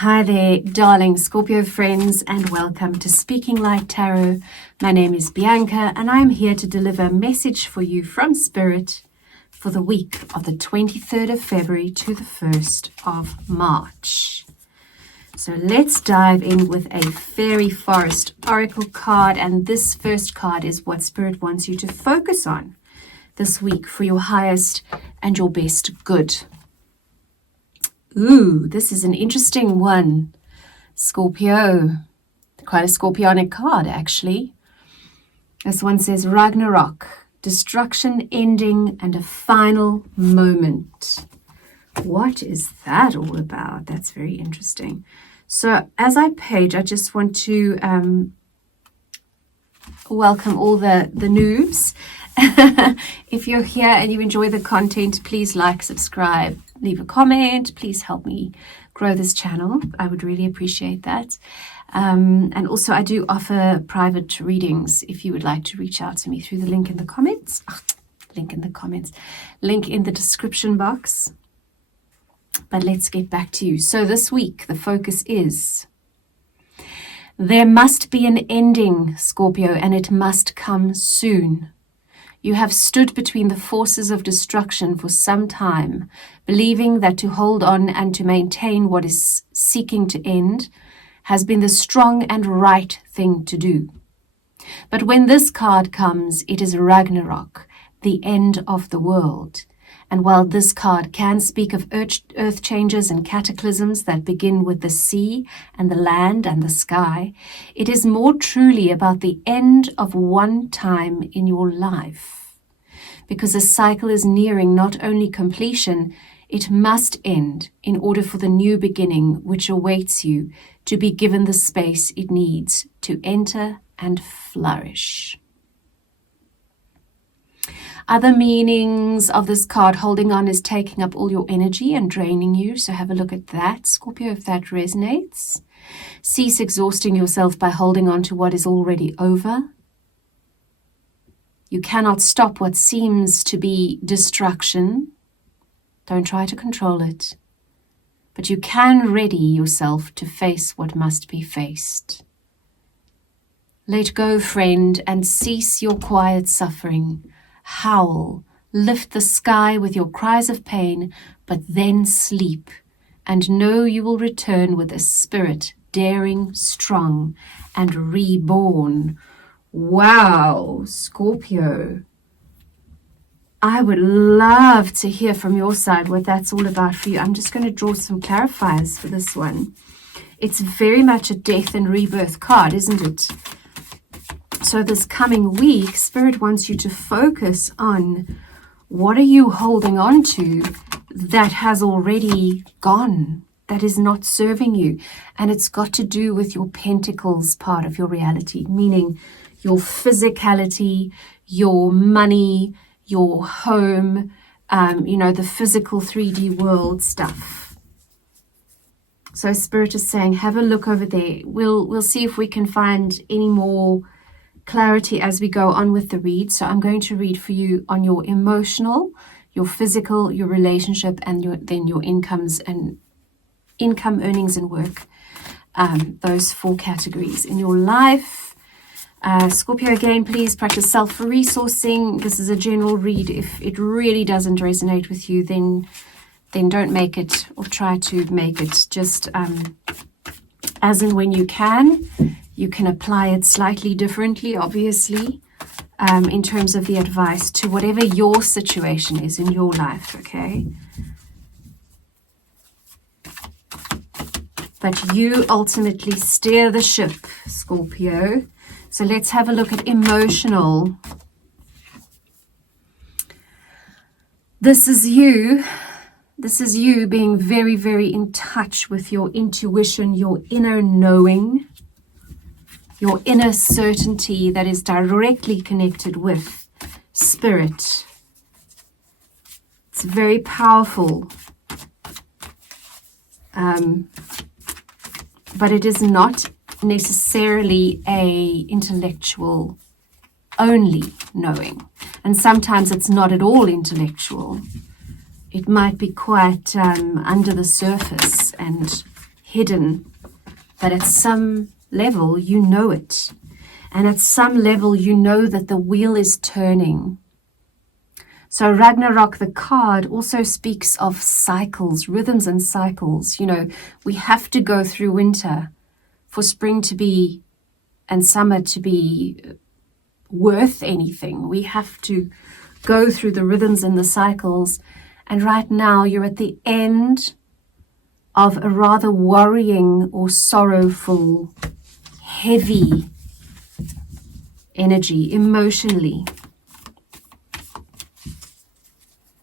Hi there, darling Scorpio friends, and welcome to Speaking Light Tarot. My name is Bianca, and I'm here to deliver a message for you from Spirit for the week of the 23rd of February to the 1st of March. So let's dive in with a Fairy Forest Oracle card, and this first card is what Spirit wants you to focus on this week for your highest and your best good. Ooh, this is an interesting one, Scorpio. Quite a scorpionic card, actually. This one says RAGNAROK, destruction, ending, and a final moment. What is that all about? That's very interesting. So as I page, I just want to welcome all the noobs. If you're here and you enjoy the content, please like, subscribe, leave a comment. Please help me grow this channel. I would really appreciate that. And also I do offer private readings if you would like to reach out to me through the link in the comments. Link in the description box. But let's get back to you. So this week, the focus is: there must be an ending, Scorpio, and it must come soon. You have stood between the forces of destruction for some time, believing that to hold on and to maintain what is seeking to end has been the strong and right thing to do. But when this card comes, it is Ragnarok, the end of the world. And while this card can speak of earth changes and cataclysms that begin with the sea and the land and the sky, it is more truly about the end of one time in your life. Because a cycle is nearing not only completion, it must end in order for the new beginning which awaits you to be given the space it needs to enter and flourish. Other meanings of this card: holding on is taking up all your energy and draining you. So have a look at that, Scorpio, if that resonates. Cease exhausting yourself by holding on to what is already over. You cannot stop what seems to be destruction. Don't try to control it. But you can ready yourself to face what must be faced. Let go, friend, and cease your quiet suffering. Howl, lift the sky with your cries of pain, but then sleep, and know you will return with a spirit daring, strong, and reborn. Wow, Scorpio. I would love to hear from your side what that's all about for you. I'm just going to draw some clarifiers for this one. It's very much a death and rebirth card, isn't it? So this coming week, Spirit wants you to focus on what are you holding on to that has already gone, that is not serving you. And it's got to do with your pentacles part of your reality, meaning your physicality, your money, your home, the physical 3D world stuff. So Spirit is saying, have a look over there. We'll see if we can find any more clarity as we go on with the read. So I'm going to read for you on your emotional, your physical, your relationship, and then your income, earnings, and work. Those 4 categories in your life. Scorpio, again, please practice self-resourcing. This is a general read. If it really doesn't resonate with you, then don't make it, or try to make it just as and when you can. You can apply it slightly differently, obviously, in terms of the advice to whatever your situation is in your life, okay? But you ultimately steer the ship, Scorpio. So let's have a look at emotional. This is you. This is you being very, very in touch with your intuition, your inner knowing, your inner certainty that is directly connected with Spirit. It's very powerful. But it is not necessarily a intellectual only knowing. And sometimes it's not at all intellectual. It might be quite under the surface and hidden, but at some level you know it. And at some level you know that the wheel is turning. So Ragnarok, the card, also speaks of cycles, rhythms and cycles. You know, we have to go through winter for spring to be and summer to be worth anything. We have to go through the rhythms and the cycles. And right now you're at the end of a rather worrying or sorrowful, heavy energy emotionally.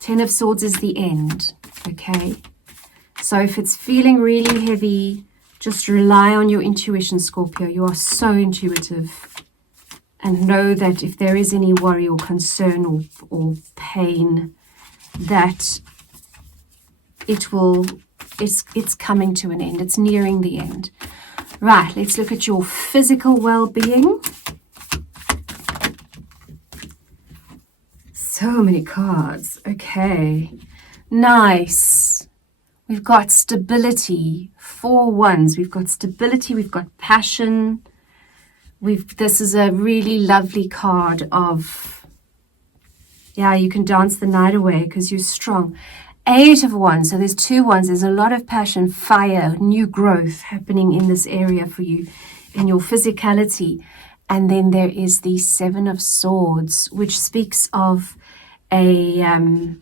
Ten of Swords is the end, okay? So if it's feeling really heavy, just rely on your intuition, Scorpio. You are so intuitive. And know that if there is any worry or concern or pain, that it's coming to an end. It's nearing the end. Right, let's look at your physical well-being. So many cards. Okay, nice. We've got stability. 4 wands. We've got stability. We've got passion. This is a really lovely card of, yeah, you can dance the night away because you're strong. 8 of wands. So there's 2 wands. There's a lot of passion, fire, new growth happening in this area for you, in your physicality. And then there is the 7 of Swords, which speaks of can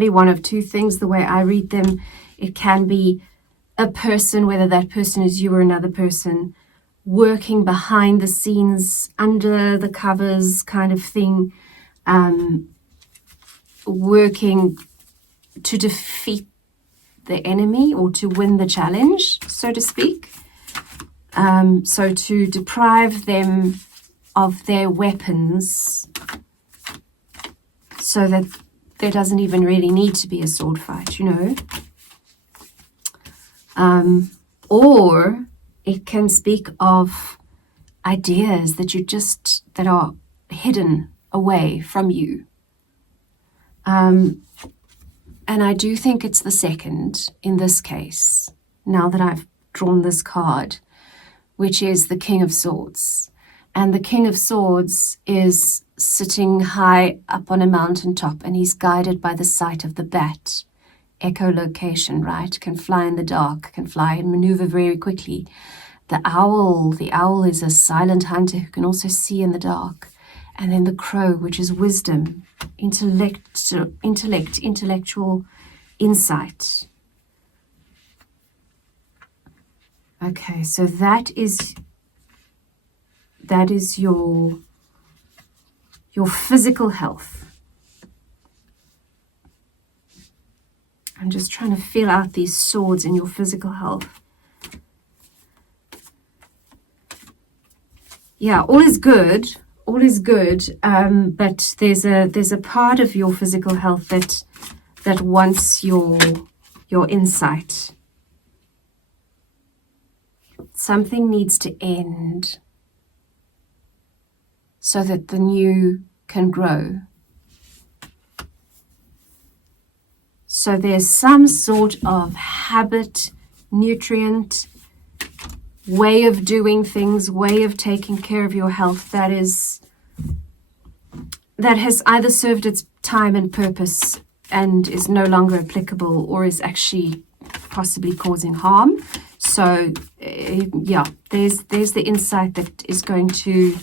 be one of 2 things the way I read them. It can be a person, whether that person is you or another person, working behind the scenes, under the covers kind of thing, working to defeat the enemy or to win the challenge, so to speak. So to deprive them of their weapons so that there doesn't even really need to be a sword fight, you know. Or it can speak of ideas that are hidden away from you. And I do think it's the second in this case, now that I've drawn this card, which is the King of Swords. And the King of Swords is sitting high up on a mountaintop, and he's guided by the sight of the bat. Echolocation, right? Can fly in the dark, can fly and maneuver very quickly. The owl is a silent hunter who can also see in the dark. And then the crow, which is wisdom, intellectual insight. Okay, so that is your physical health. I'm just trying to feel out these swords in your physical health. Yeah, all is good, but there's a part of your physical health that wants your insight. Something needs to end so that the new can grow. So there's some sort of habit, nutrient, way of doing things, way of taking care of your health that has either served its time and purpose and is no longer applicable, or is actually possibly causing harm. So yeah, there's the insight that is going to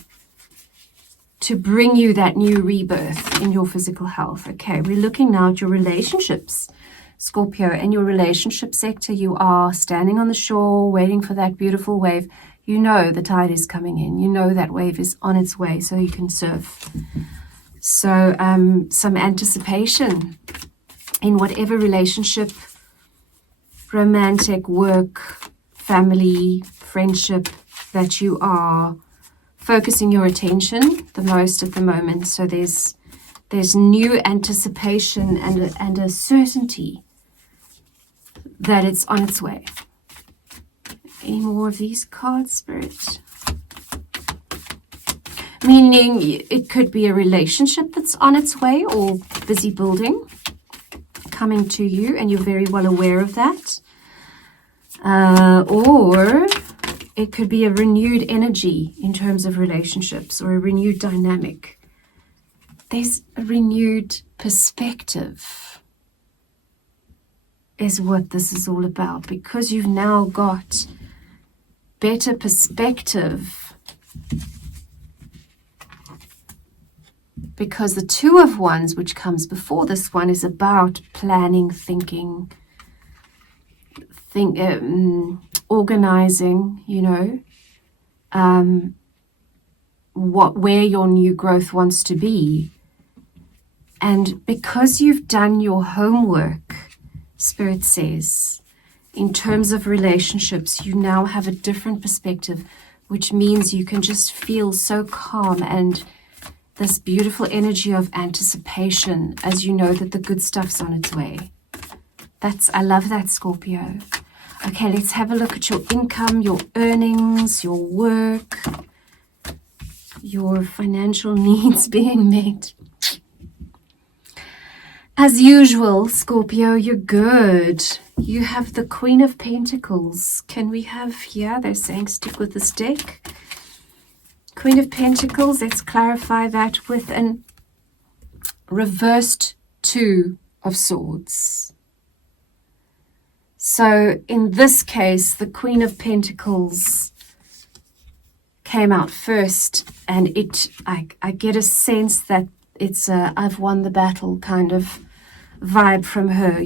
bring you that new rebirth in your physical health. Okay, we're looking now at your relationships, Scorpio. In your relationship sector, you are standing on the shore waiting for that beautiful wave. You know the tide is coming in. You know that wave is on its way so you can surf. So some anticipation in whatever relationship, romantic, work, family, friendship, that you are focusing your attention the most at the moment. So there's new anticipation and a certainty that it's on its way. Any more of these cards, Spirit? Meaning it could be a relationship that's on its way or busy building. coming to you and you're very well aware of that. Or it could be a renewed energy in terms of relationships or a renewed dynamic. There's a renewed perspective is what this is all about, because you've now got better perspective, because the Two of Wands, which comes before this one, is about planning, thinking, organizing, where your new growth wants to be. And because you've done your homework, Spirit says, in terms of relationships, you now have a different perspective, which means you can just feel so calm and this beautiful energy of anticipation as you know that the good stuff's on its way. I love that, Scorpio. Okay, let's have a look at your income, your earnings, your work, your financial needs being met. As usual, Scorpio, you're good. You have the Queen of Pentacles. Can we have here? They're saying stick with the stick. Queen of Pentacles, let's clarify that with an reversed Two of Swords. So in this case, the Queen of Pentacles came out first, and I get a sense that it's a I've won the battle kind of vibe from her.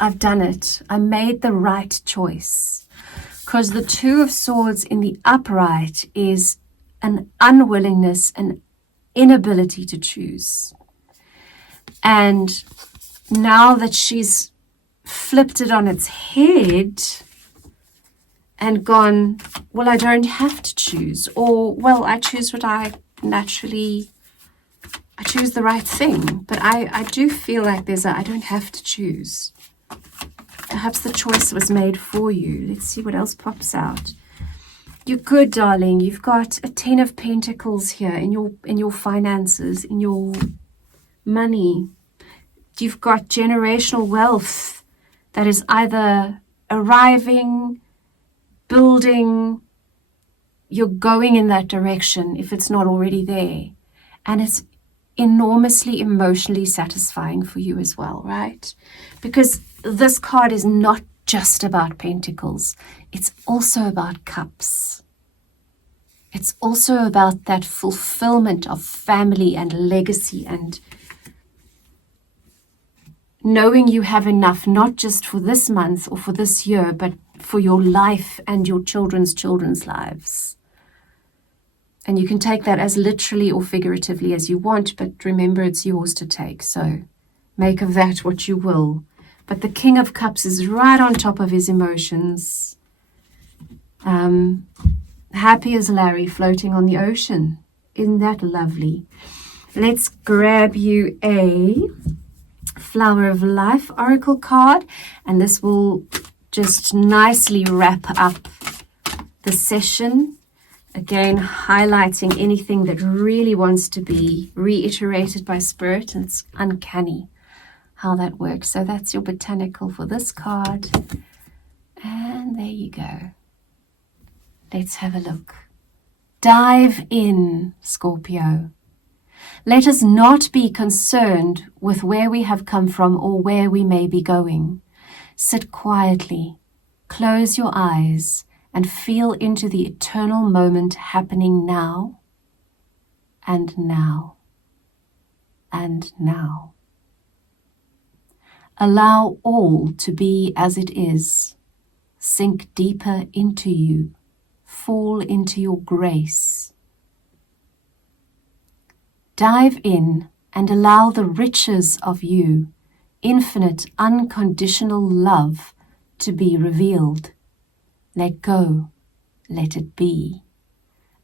I've done it. I made the right choice. Because the Two of Swords in the upright is an unwillingness, an inability to choose. And now that she's flipped it on its head and gone, well, I don't have to choose, or, well, I choose what I choose the right thing. But I do feel like I don't have to choose. Perhaps the choice was made for you. Let's see what else pops out. You're good, darling. You've got a Ten of Pentacles here in your finances, in your money. You've got generational wealth that is either arriving, building, you're going in that direction if it's not already there. And it's enormously emotionally satisfying for you as well, right? Because this card is not just about Pentacles. It's also about Cups. It's also about that fulfillment of family and legacy and knowing you have enough, not just for this month or for this year, but for your life and your children's lives. And you can take that as literally or figuratively as you want, but remember it's yours to take. So make of that what you will. But the King of Cups is right on top of his emotions. Happy as Larry floating on the ocean. Isn't that lovely? Let's grab you a Flower of Life Oracle card, and this will just nicely wrap up the session. Again, highlighting anything that really wants to be reiterated by Spirit, and it's uncanny how that works. So that's your botanical for this card. And there you go. Let's have a look. Dive in, Scorpio. Let us not be concerned with where we have come from or where we may be going. Sit quietly, close your eyes, and feel into the eternal moment happening now, and now, and now. Allow all to be as it is. Sink deeper into you. Fall into your grace. Dive in and allow the riches of you, infinite, unconditional love, to be revealed. Let go. Let it be.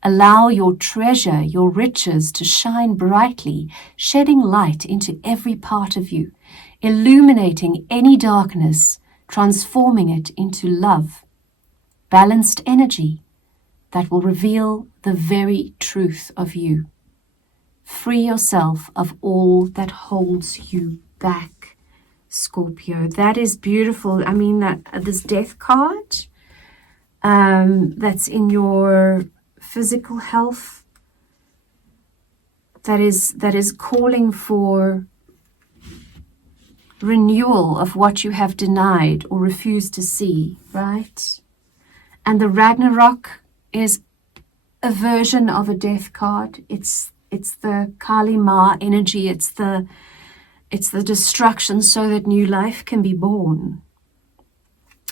Allow your treasure, your riches to shine brightly, shedding light into every part of you, illuminating any darkness, transforming it into love, balanced energy that will reveal the very truth of you. Free yourself of all that holds you back. Scorpio. That is beautiful. I mean, that this death card, that's in your physical health, that is calling for renewal of what you have denied or refused to see, right? And the Ragnarok is a version of a death card. It's the Kali Ma energy. It's the destruction so that new life can be born.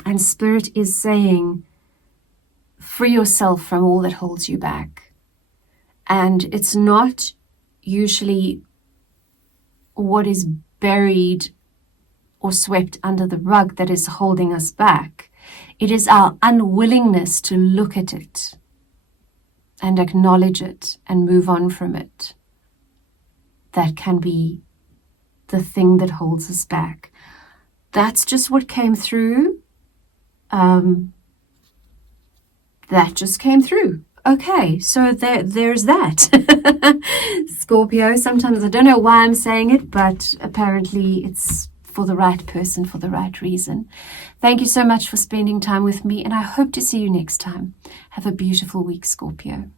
And Spirit is saying, free yourself from all that holds you back. And it's not usually what is buried or swept under the rug that is holding us back. It is our unwillingness to look at it and acknowledge it and move on from it that can be the thing that holds us back. That's just what came through. That just came through. Okay, so there's that. Scorpio, sometimes I don't know why I'm saying it, but apparently it's for the right person, for the right reason. Thank you so much for spending time with me, and I hope to see you next time. Have a beautiful week, Scorpio.